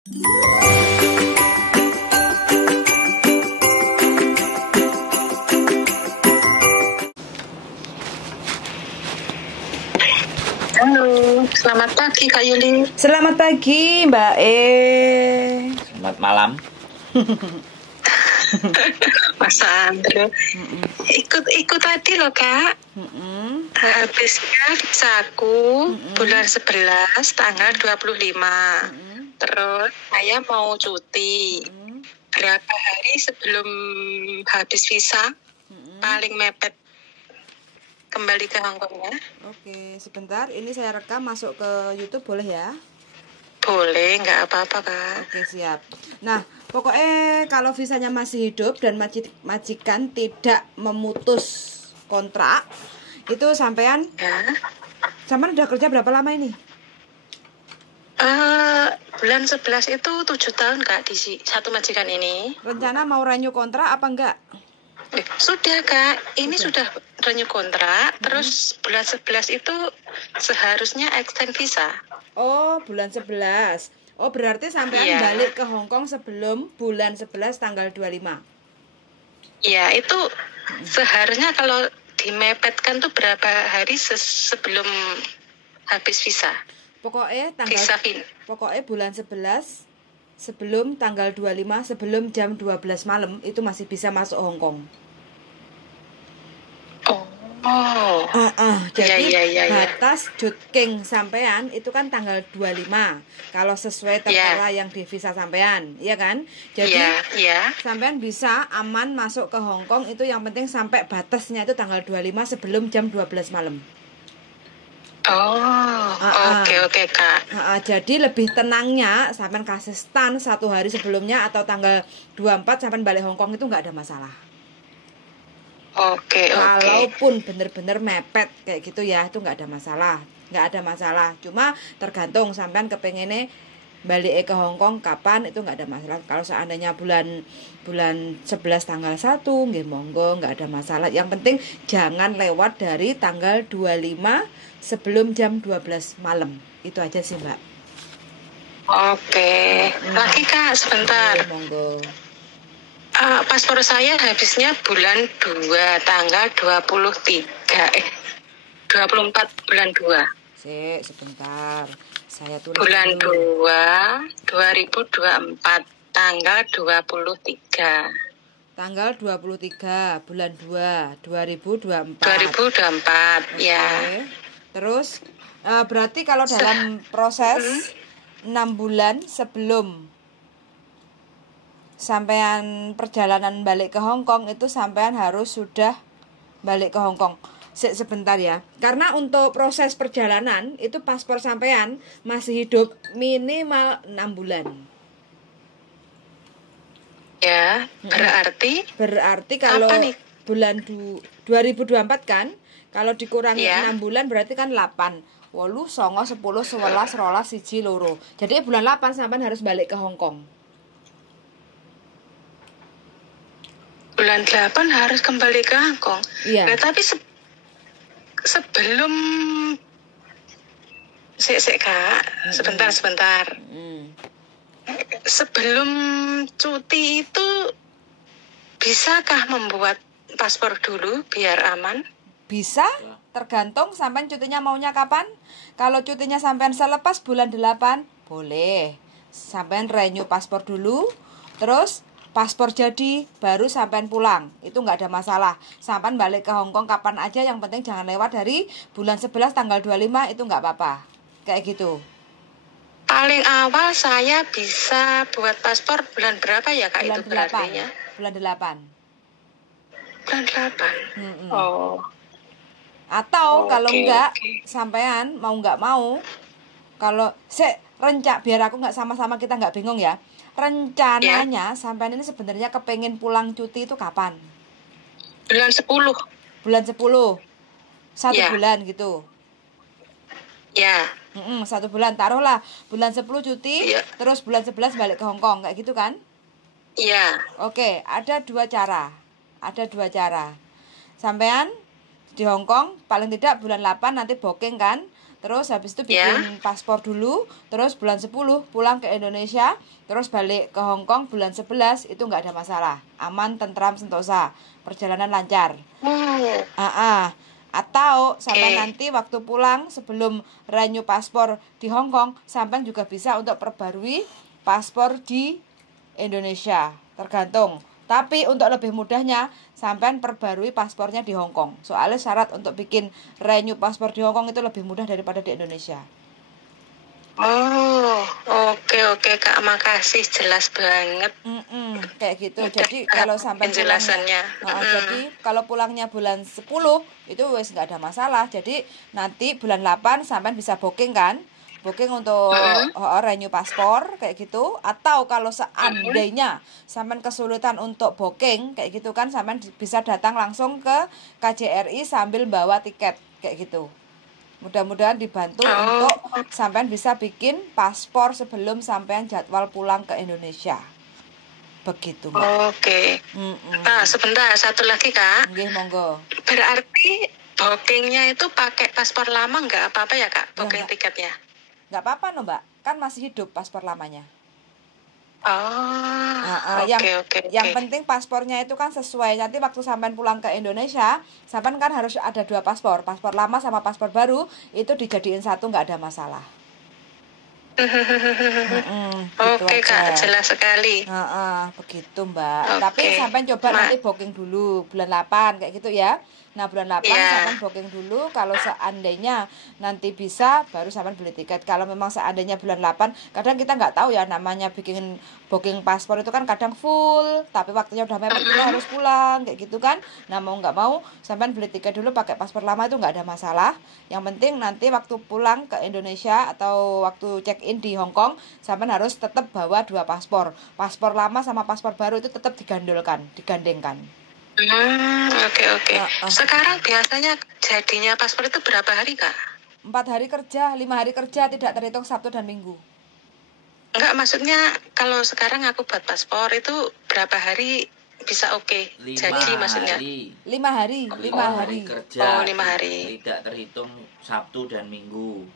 Halo, selamat pagi Kak Yuli. Selamat pagi Mbak Selamat malam. Mas Andro. Ikut tadi loh Kak. Habisnya visaku bulan 11 tanggal 25. Terus saya mau cuti. Berapa hari sebelum habis visa paling mepet kembali ke Hongkong ya? Oke, sebentar. Ini saya rekam masuk ke YouTube, boleh ya? Boleh, nggak apa-apa Kak. Oke, siap. Nah, pokoknya kalau visanya masih hidup dan majikan tidak memutus kontrak, itu sampean udah kerja berapa lama ini? Bulan 11 itu 7 tahun Kak di satu majikan ini. Rencana mau renew kontrak apa enggak? Sudah Kak, ini sudah renew kontrak. Terus bulan 11 itu seharusnya extend visa. Oh, bulan 11. Oh, berarti sampean balik ke Hongkong sebelum bulan 11 tanggal 25. Iya, itu seharusnya kalau dimepetkan tuh berapa hari sebelum habis visa. Pokoknya Visa bulan 11 sebelum tanggal 25, sebelum jam 12 malam itu masih bisa masuk Hongkong. Jadi batas Jutking sampean itu kan tanggal 25. Kalau sesuai tertera yang di visa sampean, iya kan? Jadi sampean bisa aman masuk ke Hongkong itu yang penting sampai batasnya itu tanggal 25 sebelum jam 12 malam. Oke Kak. Jadi lebih tenangnya sampean kasih stand 1 hari sebelumnya atau tanggal 24 sampean balik Hongkong itu nggak ada masalah. Kalaupun bener-bener mepet kayak gitu ya, itu nggak ada masalah. Cuma tergantung sampean kepengennya balik ke Hongkong kapan, itu nggak ada masalah. Kalau seandainya bulan 11 tanggal 1 nggih monggo, nggak ada masalah. Yang penting jangan lewat dari tanggal 25 sebelum jam 12 malam. Itu aja sih Mbak. Oke. Lagi Kak sebentar. Monggo. Paspor saya habisnya bulan 2 tanggal 24 bulan 2. Sebentar. Saya tulis bulan dulu. 2 2024 tanggal 23. Tanggal 23 bulan 2 2024. Ya. Terus berarti kalau dalam proses 6 bulan sebelum sampean perjalanan balik ke Hongkong itu sampean harus sudah balik ke Hongkong. Sebentar ya. Karena untuk proses perjalanan itu paspor sampean masih hidup minimal 6 bulan. Ya, berarti kalau bulan 2024 kan, kalau dikurangi 6 bulan berarti kan 8. 8, 9, 10, 11, 12, 1, 2. Jadi bulan 8 sampean harus balik ke Hongkong. Bulan 8 harus kembali ke Hongkong. Iya. Nah, tapi sebelum Kak, sebentar. Sebelum cuti itu bisakah membuat paspor dulu biar aman? Bisa, tergantung sampean cutinya maunya kapan. Kalau cutinya sampean selepas bulan 8, boleh. Sampean renew paspor dulu, terus paspor jadi baru sampean pulang. Itu nggak ada masalah. Sampean balik ke Hongkong kapan aja, yang penting jangan lewat dari bulan 11 tanggal 25, itu nggak apa-apa. Kayak gitu. Paling awal saya bisa buat paspor bulan berapa ya Kak? Bulan itu berartinya? Bulan 8. Bulan 8. Atau kalau enggak sampean nggak mau, kalau biar aku nggak sama-sama kita nggak bingung ya. Rencananya sampean ini sebenarnya kepengen pulang cuti itu kapan? Bulan 10. Bulan 10. 1 bulan gitu. Ya. 1 bulan, taruhlah bulan 10 cuti, terus bulan 11 balik ke Hongkong, kayak gitu kan? Iya. Oke, ada 2 cara. Sampean di Hongkong paling tidak bulan 8 nanti booking kan. terus habis itu Ya. bikin paspor dulu, terus bulan 10 pulang ke Indonesia, terus balik ke Hong Kong bulan 11 itu nggak ada masalah, aman, tentram, sentosa, perjalanan lancar. Atau sampai nanti waktu pulang sebelum renew paspor di Hong Kong, sampai juga bisa untuk perbarui paspor di Indonesia, tergantung. Tapi untuk lebih mudahnya, sampai perbarui paspornya di Hong Kong. Soalnya syarat untuk bikin renew paspor di Hong Kong itu lebih mudah daripada di Indonesia. Oh, oke Kak, makasih, jelas banget. Kayak gitu. Jadi kalau sampai penjelasannya. Jadi kalau pulangnya bulan 10 itu wes nggak ada masalah. Jadi nanti bulan 8 sampai bisa booking kan? Booking untuk renew paspor kayak gitu. Atau kalau seandainya sampai kesulitan untuk booking kayak gitu kan, sampai bisa datang langsung ke KJRI sambil bawa tiket kayak gitu. Mudah-mudahan dibantu untuk sampean bisa bikin paspor sebelum sampean jadwal pulang ke Indonesia. Begitu, Mbak. Oke. Sebentar, satu lagi Kak. Nggih, monggo. Berarti bookingnya itu pakai paspor lama nggak apa-apa ya Kak? Booking tiketnya? Nggak apa-apa no, Mbak. Kan masih hidup paspor lamanya. Yang penting paspornya itu kan sesuai. Nanti waktu sampean pulang ke Indonesia, sampean kan harus ada 2 paspor. Paspor lama sama paspor baru itu dijadiin satu, nggak ada masalah. Oke Kak, jelas sekali. Begitu Mbak. Tapi sampean coba nanti booking dulu bulan 8 kayak gitu ya. Nah bulan 8 sampean booking dulu. Kalau seandainya nanti bisa baru sampean beli tiket. Kalau memang seandainya bulan 8, kadang kita nggak tahu ya, namanya bikin booking paspor itu kan kadang full, tapi waktunya udah mepet kita harus pulang kayak gitu kan. Nah mau nggak mau sampean beli tiket dulu pakai paspor lama itu nggak ada masalah. Yang penting nanti waktu pulang ke Indonesia atau waktu check in di Hong Kong, sampean harus tetap bawa 2 paspor. Paspor lama sama paspor baru itu tetap digandengkan. Oke. Sekarang biasanya jadinya paspor itu berapa hari Kak? 4 hari kerja, 5 hari kerja, tidak terhitung Sabtu dan Minggu. Enggak, maksudnya kalau sekarang aku buat paspor itu berapa hari bisa oke? Jadi maksudnya 5 hari kerja. 5 hari. Tidak terhitung Sabtu dan Minggu.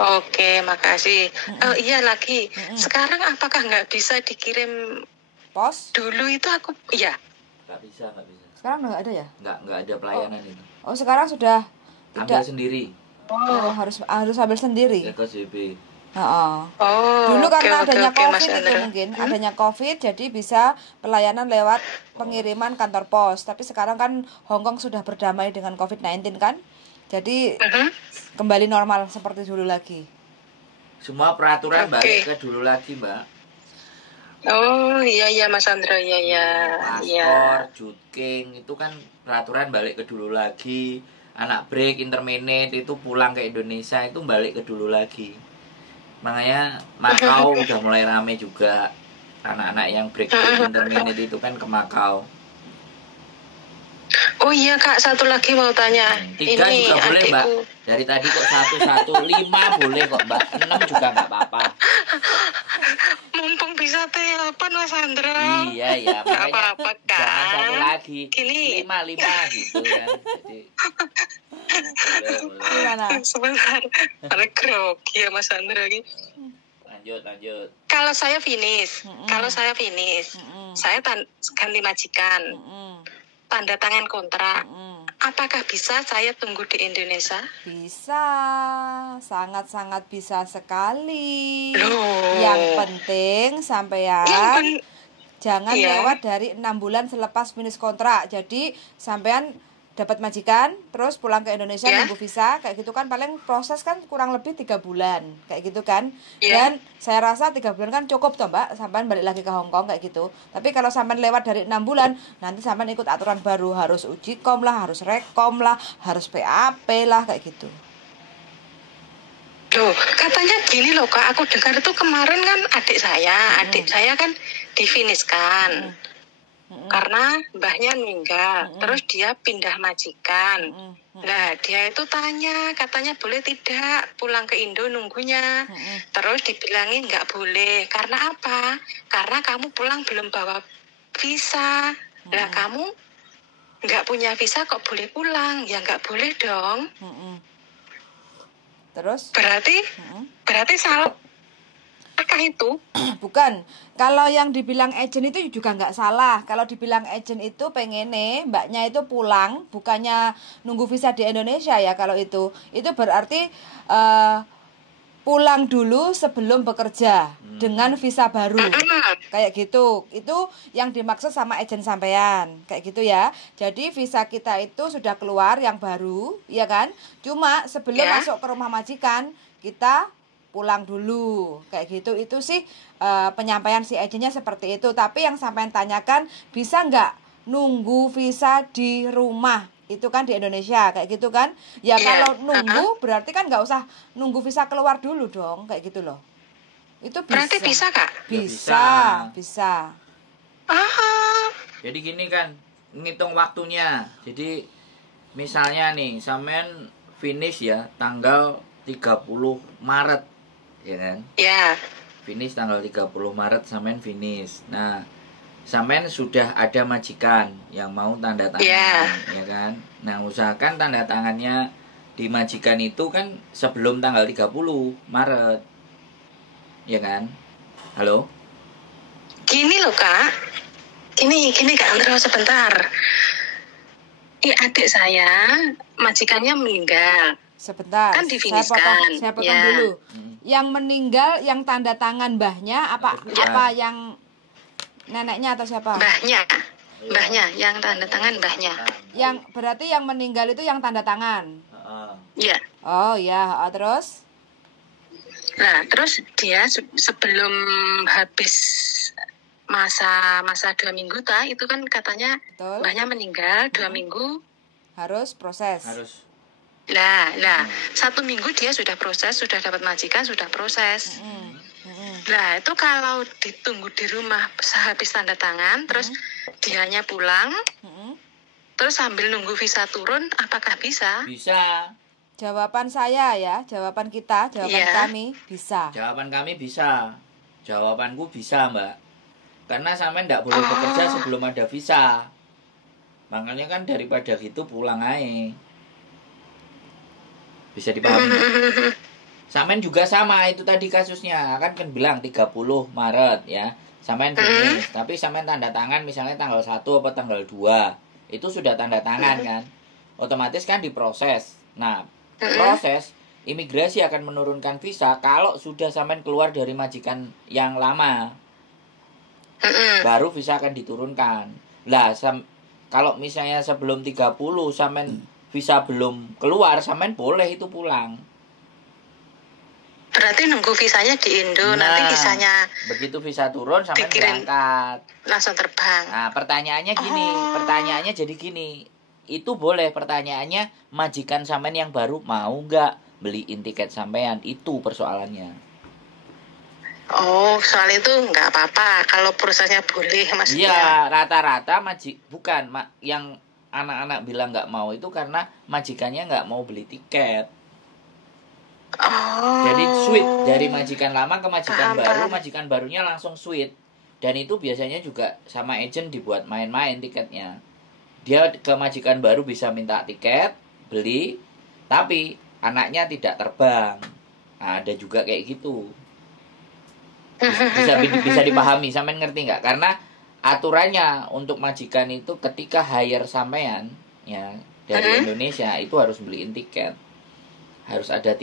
Oke, makasih. Iya lagi. Sekarang apakah nggak bisa dikirim pos? Dulu itu aku, iya. Nggak bisa. Sekarang nggak ada ya? Nggak ada pelayanan itu. Oh, sekarang sudah ambil sendiri. Harus ambil sendiri. Ya, ke JB. Dulu karena adanya COVID itu mungkin adanya COVID, jadi bisa pelayanan lewat pengiriman kantor pos. Tapi sekarang kan Hong Kong sudah berdamai dengan COVID-19 kan, jadi kembali normal seperti dulu lagi. Semua peraturan balik ke dulu lagi, Mbak. Oh iya Mas Andra, paspor, jutking itu kan peraturan balik ke dulu lagi. Anak break, intermediate itu pulang ke Indonesia itu balik ke dulu lagi. Makanya Macau udah mulai rame juga. Anak-anak yang break intermediate itu kan ke Macau. Oh iya Kak, satu lagi mau tanya. 3 ini juga boleh adikku. Mbak. Dari tadi kok 1, 5 boleh kok Mbak. 6 juga nggak apa-apa. Mumpung bisa telepon Mas Andra. Iya, makanya apa-apa kan. Jangan satu lagi. Gini. 5 gitu kan. Jadi boleh. Sebentar. Ada grogi ya Mas Andra ini. Lanjut. Kalau saya finish, saya ganti majikan. Tanda tangan kontrak. Apakah bisa saya tunggu di Indonesia? Bisa, sangat-sangat bisa sekali. Loh. Yang penting sampean jangan lewat dari 6 bulan selepas finish kontrak. Jadi sampean dapat majikan, terus pulang ke Indonesia nunggu visa, kayak gitu kan paling proses kan kurang lebih 3 bulan, kayak gitu kan. Dan saya rasa 3 bulan kan cukup toh Mbak, sampean balik lagi ke Hong Kong kayak gitu. Tapi kalau sampean lewat dari 6 bulan, nanti sampean ikut aturan baru, harus uji kom lah, harus rekom lah, harus PAP lah, kayak gitu. Loh, katanya gini loh Kak, aku dengar itu kemarin kan adik saya kan difiniskan. Karena mbahnya meninggal, terus dia pindah majikan. Nah, dia itu katanya boleh tidak pulang ke Indo nunggunya. Terus dibilangin nggak boleh. Karena apa? Karena kamu pulang belum bawa visa. Lah kamu nggak punya visa kok boleh pulang? Ya nggak boleh dong. Terus? Berarti salah apakah itu? Bukan. Kalau yang dibilang agent itu juga nggak salah. Kalau dibilang agent itu pengene mbaknya itu pulang, bukannya nunggu visa di Indonesia ya. Kalau itu berarti pulang dulu sebelum bekerja dengan visa baru. Kayak gitu. Itu yang dimaksud sama agent sampean. Kayak gitu ya. Jadi visa kita itu sudah keluar yang baru, ya kan? Cuma sebelum masuk ke rumah majikan, kita pulang dulu. Kayak gitu. Itu sih penyampaian si agentnya seperti itu. Tapi yang sampean tanyakan, bisa nggak nunggu visa di rumah? Itu kan di Indonesia kayak gitu kan ya. Kalau nunggu berarti kan nggak usah nunggu visa keluar dulu dong, kayak gitu loh. Itu bisa. Berarti bisa Kak? Bisa. Jadi gini kan, ngitung waktunya. Jadi misalnya nih sampean finish ya tanggal 30 Maret ya kan? Ya. Finish tanggal 30 Maret sampean finish. Nah, sampean sudah ada majikan yang mau tanda tangan, ya kan? Nah, usahakan tanda tangannya di majikan itu kan sebelum tanggal 30 Maret. Ya kan? Halo? Gini loh, Kak. Gini Kak, Andro sebentar. Adik saya majikannya meninggal. Sebentar. Kan difiniskan. Saya potong dulu. Yang meninggal yang tanda tangan mbahnya apa yang neneknya atau siapa? Mbahnya, yang tanda tangan mbahnya. Yang berarti yang meninggal itu yang tanda tangan. Iya. Oh ya, terus? Nah, terus dia sebelum habis masa 2 minggu itu kan katanya betul, mbahnya meninggal 2 minggu harus proses. Nah, 1 minggu dia sudah proses, sudah dapat majikan, sudah proses. Nah, itu kalau ditunggu di rumah sehabis tanda tangan, terus dianya pulang, terus sambil nunggu visa turun, apakah bisa? Bisa. Jawaban saya ya, jawaban kami bisa. Jawaban kami bisa. Jawabanku bisa, Mbak. Karena sampean tidak boleh bekerja sebelum ada visa. Makanya kan daripada gitu pulang aja. Bisa dipahami. Sampean juga sama itu tadi kasusnya, kan bilang 30 Maret ya. Sampean finish, tapi sampean tanda tangan misalnya tanggal 1 atau tanggal 2. Itu sudah tanda tangan kan. Otomatis kan diproses. Nah, proses imigrasi akan menurunkan visa kalau sudah sampean keluar dari majikan yang lama. Baru visa akan diturunkan. Lah, kalau misalnya sebelum 30 sampean visa belum keluar, sampean boleh itu pulang. Berarti nunggu visanya di Indo, nanti visanya begitu visa turun sampai berangkat langsung terbang. Nah, pertanyaannya jadi gini. Itu boleh pertanyaannya, majikan sampean yang baru mau nggak beliin tiket sampean? Itu persoalannya. Oh, soal itu nggak apa-apa kalau prosesnya boleh maksudnya. Iya, rata-rata yang anak-anak bilang nggak mau itu karena majikannya nggak mau beli tiket. Jadi switch dari majikan lama ke majikan baru, majikan barunya langsung switch. Dan itu biasanya juga sama agent dibuat main-main tiketnya. Dia ke majikan baru bisa minta tiket, beli, tapi anaknya tidak terbang. Nah, ada juga kayak gitu. Bisa dipahami, sampean ngerti nggak? Karena aturannya untuk majikan itu ketika hire sampean ya dari Indonesia itu harus beliin tiket. Harus ada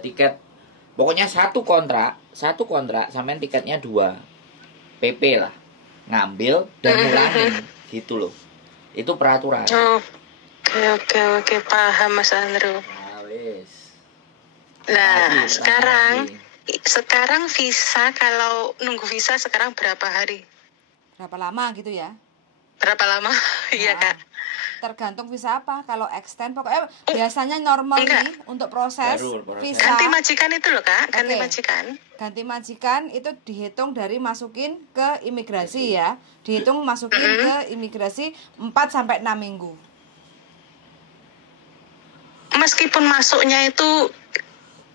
tiket. Pokoknya satu kontrak sampean tiketnya 2. PP lah. Ngambil dan pulangin gitu loh. Itu peraturan. Oke, paham Mas Andrew. Nah, wis. Nah, sekarang visa, kalau nunggu visa sekarang berapa hari? Berapa lama gitu ya? Berapa lama? Iya, Kak. Tergantung visa apa. Kalau extend pokoknya biasanya normal nih untuk proses visa. Ganti majikan itu loh, Kak. Ganti majikan itu dihitung dari masukin ke imigrasi ya. Dihitung masukin ke imigrasi 4 sampai 6 minggu. Meskipun masuknya itu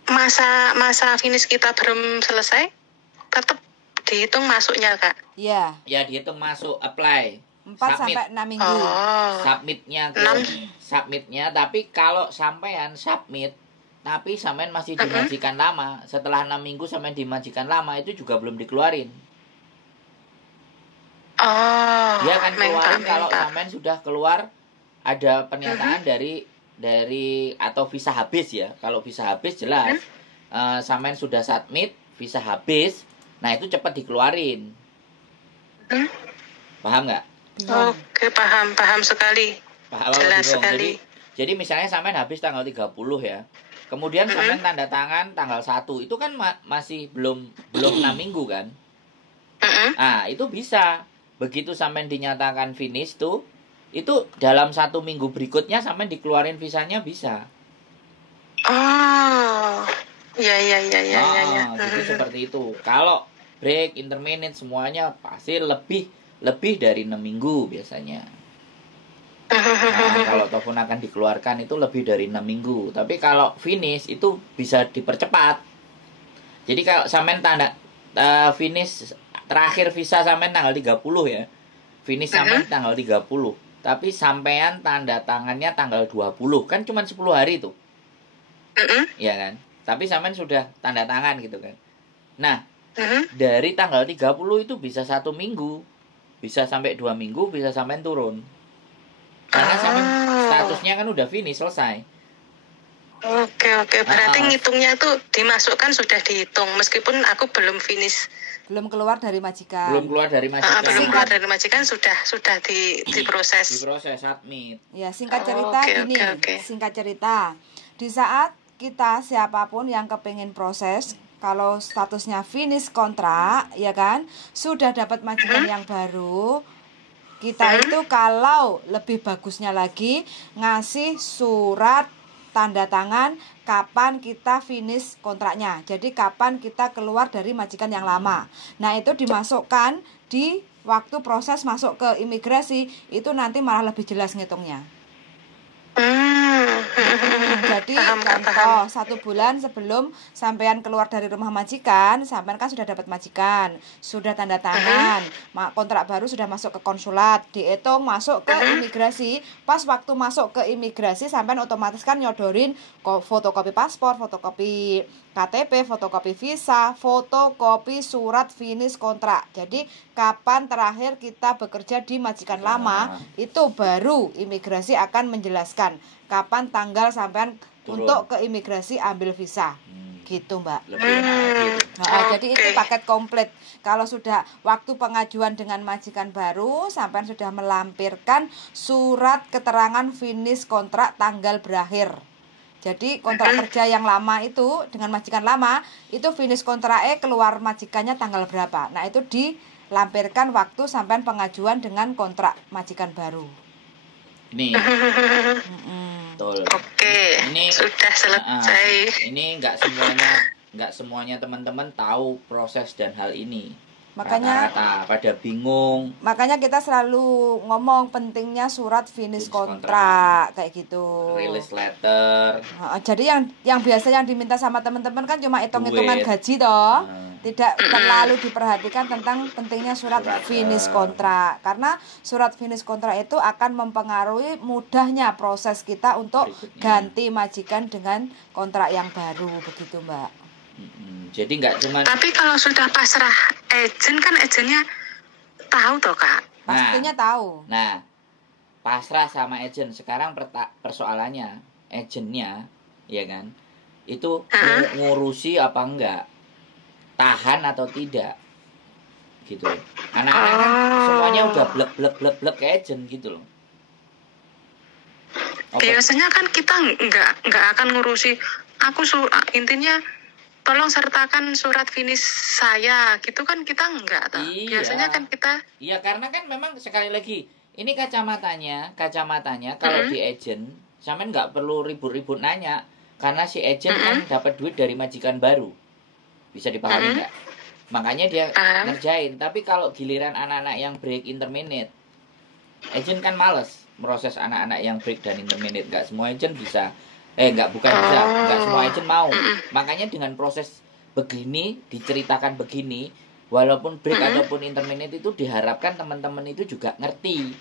masa finish kita belum selesai, tetap dihitung masuknya, Kak. Iya. Ya, dihitung masuk apply. 4 sampai 6 minggu. Submitnya tapi kalau sampean submit tapi sampean masih di majikan lama. Setelah 6 minggu sampean di majikan lama itu juga belum dikeluarin. Oh, Dia akan keluarin minta. kalau sampean sudah keluar ada pernyataan dari atau visa habis ya. Kalau visa habis jelas sampean sudah submit visa habis. Nah, itu cepat dikeluarin. Paham nggak? Oke, paham sekali. Paham Jelas bingung? sekali. Jadi misalnya sampean habis tanggal 30 ya. Kemudian sampean tanda tangan tanggal 1. Itu kan masih belum 6 minggu kan? Nah, itu bisa. Begitu sampean dinyatakan finish tuh, itu dalam 1 minggu berikutnya sampean dikeluarin visanya bisa. Oh. Ya. Jadi seperti itu. Kalau break, intermittent semuanya pasti lebih dari 6 minggu biasanya. Nah, kalau telepon akan dikeluarkan itu lebih dari 6 minggu. Tapi kalau finish itu bisa dipercepat. Jadi kalau sampean tanda finish terakhir visa sampean tanggal 30 ya. Finish sampean tanggal 30. Tapi sampean tanda tangannya tanggal 20. Kan cuma 10 hari tuh. Iya kan? Tapi sampean sudah tanda tangan gitu kan. Nah, dari tanggal 30 itu bisa 1 minggu. Bisa sampai 2 minggu, bisa sampean turun. Karena sampean statusnya kan udah finish, selesai. Oke. Berarti ngitungnya tuh dimasukkan sudah dihitung. Meskipun aku belum finish. Belum keluar dari majikan. Belum keluar dari majikan sudah diproses. Diproses, submit. Ya, singkat cerita gini. Singkat cerita. Di saat kita siapapun yang kepengen proses, kalau statusnya finish kontrak, ya kan, sudah dapat majikan yang baru, kita itu kalau lebih bagusnya lagi ngasih surat tanda tangan kapan kita finish kontraknya. Jadi kapan kita keluar dari majikan yang lama. Nah, itu dimasukkan di waktu proses masuk ke imigrasi, itu nanti malah lebih jelas ngitungnya. Jadi contoh 1 bulan sebelum sampean keluar dari rumah majikan, sampean kan sudah dapat majikan, sudah tanda tangan, kontrak baru sudah masuk ke konsulat, dihitung masuk ke imigrasi. Pas waktu masuk ke imigrasi, sampean otomatis kan nyodorin fotokopi paspor, fotokopi KTP, fotokopi visa, fotokopi surat finish kontrak. Jadi kapan terakhir kita bekerja di majikan lama, itu baru imigrasi akan menjelaskan kapan tanggal sampean untuk ke imigrasi ambil visa. Gitu, Mbak. Jadi itu paket komplit. Kalau sudah waktu pengajuan dengan majikan baru, sampean sudah melampirkan surat keterangan finish kontrak tanggal berakhir. Jadi kontrak kerja yang lama itu dengan majikan lama, itu finish kontraknya keluar majikannya tanggal berapa. Nah, itu dilampirkan waktu sampean pengajuan dengan kontrak majikan baru. Nih. Betul. Oke. Ini sudah selesai. Ini enggak semuanya teman-teman tahu proses dan hal ini. Makanya rata-rata pada bingung. Makanya kita selalu ngomong pentingnya surat finish kontrak kayak gitu. Release letter. Jadi yang biasa yang diminta sama teman-teman kan cuma hitung-hitungan gaji toh. Tidak terlalu diperhatikan tentang pentingnya surat finish kontrak. Karena surat finish kontrak itu akan mempengaruhi mudahnya proses kita untuk ganti majikan dengan kontrak yang baru begitu, Mbak. Jadi nggak cuma. Tapi kalau sudah pasrah agent kan agentnya tahu toh, Kak. Pastinya tahu. Nah, pasrah sama agent. Sekarang persoalannya agentnya, ya kan, itu ngurusi apa enggak, tahan atau tidak, gitu. Anak-anak kan semuanya udah blek ke agent gitu loh. Biasanya kan kita nggak akan ngurusi. Intinya tolong sertakan surat finish saya, gitu kan kita enggak tahu. Iya. Biasanya kan kita. Iya, karena kan memang sekali lagi ini kacamatanya kalau di agent, sampean nggak perlu ribut-ribut nanya, karena si agent kan dapat duit dari majikan baru, bisa dipahami nggak? Makanya dia ngerjain. Tapi kalau giliran anak-anak yang break intermittent, agent kan males proses anak-anak yang break dan intermittent. Nggak semua agent bisa. Nggak semua agent mau. Makanya dengan proses begini, diceritakan begini, walaupun break ataupun intermittent itu diharapkan teman-teman itu juga ngerti.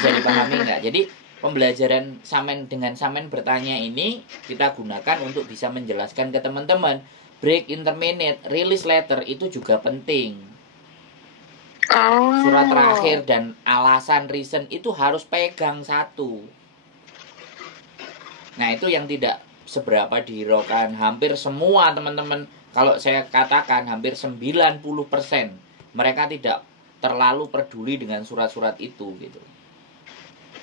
Bisa dipahami nggak? Jadi pembelajaran Samen dengan Samen bertanya ini kita gunakan untuk bisa menjelaskan ke teman-teman. Break, interminate, release letter itu juga penting. Surat terakhir dan alasan reason itu harus pegang satu. Nah, itu yang tidak seberapa dihiraukan. Hampir semua teman-teman, kalau saya katakan hampir 90% mereka tidak terlalu peduli dengan surat-surat itu gitu.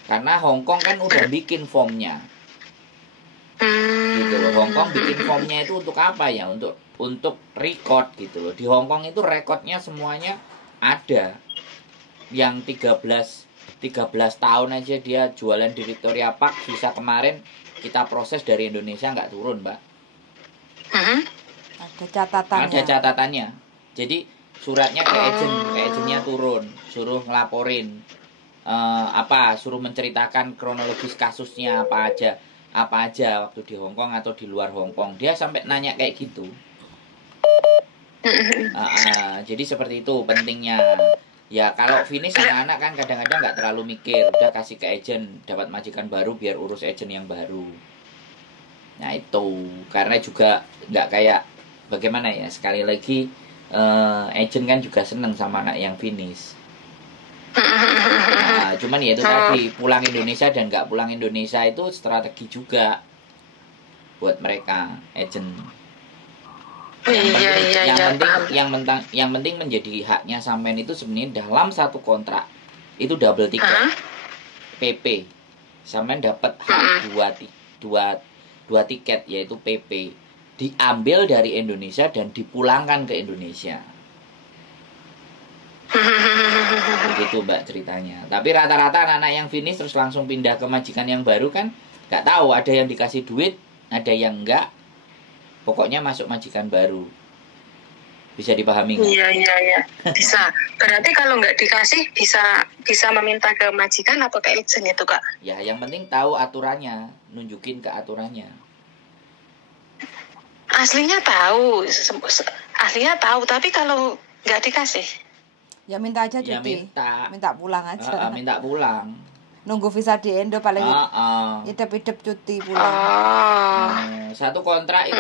Karena Hong Kong kan udah bikin formnya. Gitu loh. Hong Kong bikin formnya itu untuk apa ya? Untuk record gitu loh. Di Hong Kong itu recordnya semuanya ada. Yang 13 tahun aja dia jualan di Victoria Park, visa kemarin kita proses dari Indonesia nggak turun, Mbak. Ada catatannya. Ada catatannya. Jadi suratnya ke agentnya turun, suruh ngelaporin suruh menceritakan kronologis kasusnya apa aja waktu di Hong Kong atau di luar Hong Kong. Dia sampai nanya kayak gitu. Jadi seperti itu pentingnya. Ya kalau finish anak-anak kan kadang-kadang nggak terlalu mikir, udah kasih ke agent, dapat majikan baru biar urus agent yang baru. Nah itu karena juga nggak kayak bagaimana ya, sekali lagi agent kan juga seneng sama anak yang finish. Nah, cuman ya itu tadi, pulang Indonesia dan nggak pulang Indonesia itu strategi juga buat mereka agent. Yang penting menjadi haknya sampean itu sebenarnya dalam satu kontrak itu double tiket PP. Sampean dapat hak dua tiket yaitu PP, diambil dari Indonesia dan dipulangkan ke Indonesia. Begitu Mbak ceritanya. Tapi rata-rata anak-anak yang finish terus langsung pindah ke majikan yang baru kan nggak tahu, ada yang dikasih duit, ada yang enggak. Pokoknya masuk majikan baru. Bisa dipahami nggak? Iya. Bisa. Berarti kalau nggak dikasih bisa meminta ke majikan atau ke agent itu, Kak? Ya, yang penting tahu aturannya, nunjukin ke aturannya. Aslinya tahu, tapi kalau nggak dikasih? Ya minta aja cuti. Ya minta pulang aja. Minta pulang. Nunggu visa di Indo paling hidup cuti pulang. Satu kontrak itu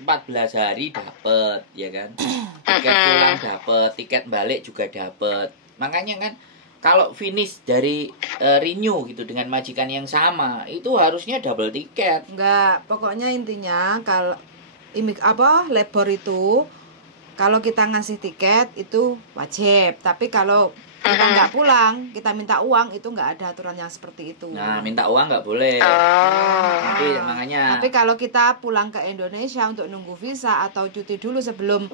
14 hari dapat, ya kan? Tiket pulang dapat, tiket balik juga dapat. Makanya kan kalau finish dari renew gitu dengan majikan yang sama, itu harusnya double tiket. Enggak, pokoknya intinya kalau labor itu kalau kita ngasih tiket itu wajib, tapi kalau kita nggak pulang, kita minta uang, itu nggak ada aturan yang seperti itu. Nah, minta uang nggak boleh. Makanya. Tapi kalau kita pulang ke Indonesia untuk nunggu visa atau cuti dulu sebelum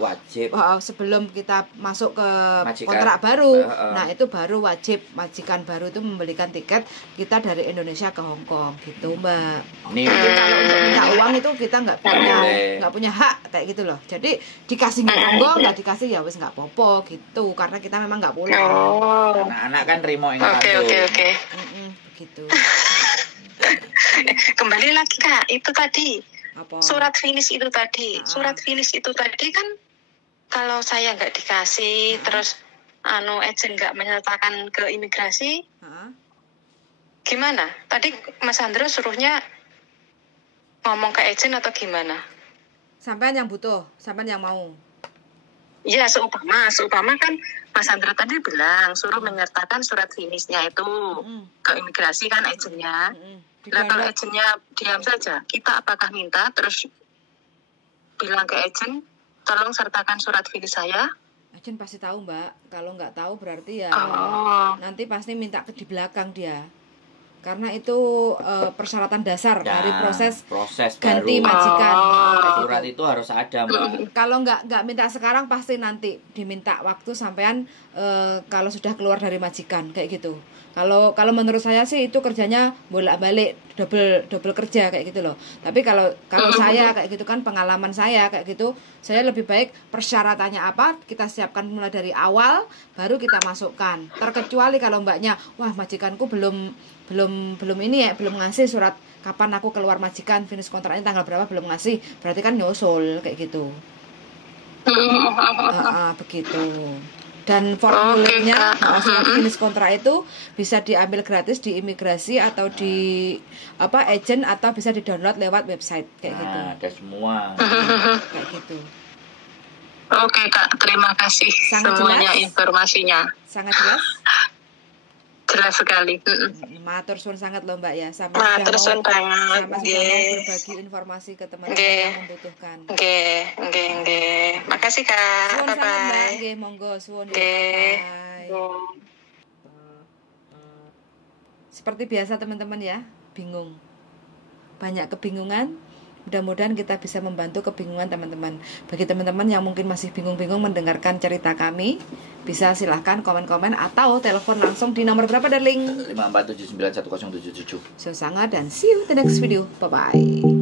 kita masuk ke kontrak baru, nah itu baru wajib majikan baru itu membelikan tiket kita dari Indonesia ke Hong Kong gitu, Mbak. Jadi kalau untuk minta uang itu kita nggak punya hak kayak gitu loh. Jadi dikasih nggak nggak dikasih ya wes nggak popo gitu, karena kita memang nggak pulang. Anak-anak kan terima yang Oke. Begitu. Kembali lagi Kak, itu tadi apa? Surat finish itu tadi kan kalau saya nggak dikasih, terus agent nggak menyertakan ke imigrasi, gimana? Tadi Mas Andro suruhnya ngomong ke agent atau gimana? Sampean yang butuh, sampean yang mau. Iya, seumpama kan Mas Andra tadi bilang suruh menyertakan surat finishnya itu ke imigrasi kan agentnya. Nah kalau agentnya diam saja, kita apakah minta terus bilang ke agent, tolong sertakan surat finish saya? Agent pasti tahu Mbak, kalau nggak tahu berarti ya nanti pasti minta di belakang dia. Karena itu persyaratan dasar dari proses ganti baru. Majikan. Surat itu harus ada, Mbak. Kalau nggak minta sekarang pasti nanti diminta waktu sampean kalau sudah keluar dari majikan kayak gitu. Kalau menurut saya sih itu kerjanya bolak-balik double kerja kayak gitu loh. Tapi kalau saya kayak gitu kan, pengalaman saya kayak gitu, saya lebih baik persyaratannya apa kita siapkan mulai dari awal baru kita masukkan. Terkecuali kalau mbaknya wah majikanku belum ini ya, belum ngasih surat kapan aku keluar majikan, finish kontraknya tanggal berapa belum ngasih, berarti kan nyusul kayak gitu. Begitu. Dan formulirnya Kak. surat finish kontrak itu bisa diambil gratis di imigrasi atau di agent, atau bisa di-download lewat website kayak gitu. Nah, ada semua. Kayak gitu. Oke Kak, terima kasih Sangat semuanya jelas. informasinya. Sangat jelas. Jelas sekali. Matur suwun sangat loh Mbak ya. Matur suwun banget. Sama sudah mau Nggih. berbagi informasi ke teman-teman Nggih. yang membutuhkan. Nggih. Makasih Kak. Suwun sangat Mbak. Bye-bye. Nggih, monggo suwun. Nggih. Bye. Seperti biasa teman-teman ya, bingung. Banyak kebingungan. Mudah-mudahan kita bisa membantu kebingungan teman-teman. Bagi teman-teman yang mungkin masih bingung-bingung mendengarkan cerita kami, bisa silahkan komen-komen atau telepon langsung di nomor berapa darling? 547910777. So sangat, dan see you the next video. Bye-bye.